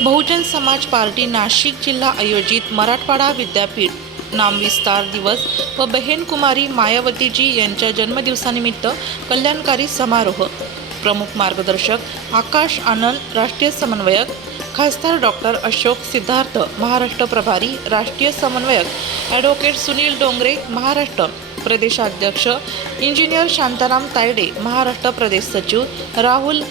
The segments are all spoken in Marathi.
बहुजन समाज पार्टी नाशिक जिल्हा आयोजित मराठवाडा विद्यापीठ. नामविस्तार दिवस व बहेन कुमारी मायावतीजी यांच्या जन्मदिवसानिमित्त कल्याणकारी समारोह. प्रमुख मार्गदर्शक आकाश आनंद राष्ट्रीय समन्वयक. खासदार डॉक्टर अशोक सिद्धार्थ महाराष्ट्र प्रभारी राष्ट्रीय समन्वयक. ॲडव्होकेट सुनील डोंगरे महाराष्ट्र प्रदेशाध्यक्ष. इंजिनियर शांताराम तायडे महाराष्ट्र प्रदेश सचिव. राहुल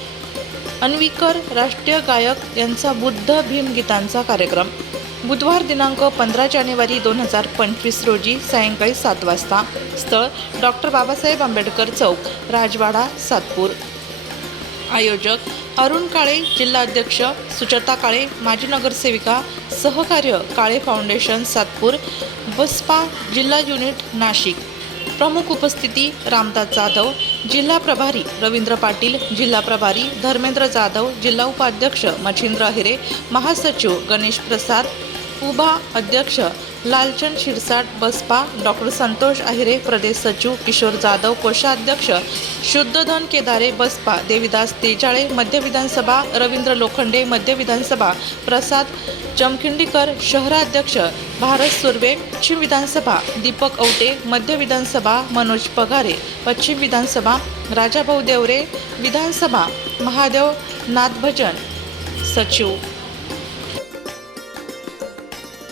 अन्विकर राष्ट्रीय गायक यांचा बुद्ध भीमगीतांचा कार्यक्रम. बुधवार दिनांक पंधरा जानेवारी दोन हजार पंचवीस रोजी सायंकाळी सात वाजता. स्थळ डॉक्टर बाबासाहेब आंबेडकर चौक राजवाडा सातपूर. आयोजक अरुण काळे जिल्हाध्यक्ष सुचता काळे माजी नगरसेविका सहकार्य काळे फाउंडेशन सातपूर. बसपा जिल्हा युनिट नाशिक. प्रमुख उपस्थिती रामदास जाधव जिल्हा प्रभारी रवींद्र पाटील जिल्हा प्रभारी धर्मेंद्र जाधव जिल्हा उपाध्यक्ष मच्छिंद्र हिरे महासचिव गणेश प्रसाद उभा अध्यक्ष लालचंद शिरसाट बसपा डॉक्टर संतोष आहिरे प्रदेश सचिव किशोर जाधव कोषाध्यक्ष शुद्धधन केदारे बसपा देविदास तेजाळे मध्य विधानसभा रवींद्र लोखंडे मध्य विधानसभा प्रसाद चमखिंडीकर शहराध्यक्ष भारत सुर्वे पश्चिम विधानसभा दीपक औटे मध्य विधानसभा मनोज पगारे पश्चिम विधानसभा राजाभाऊ देवरे विधानसभा महादेव नाथभजन सचिव.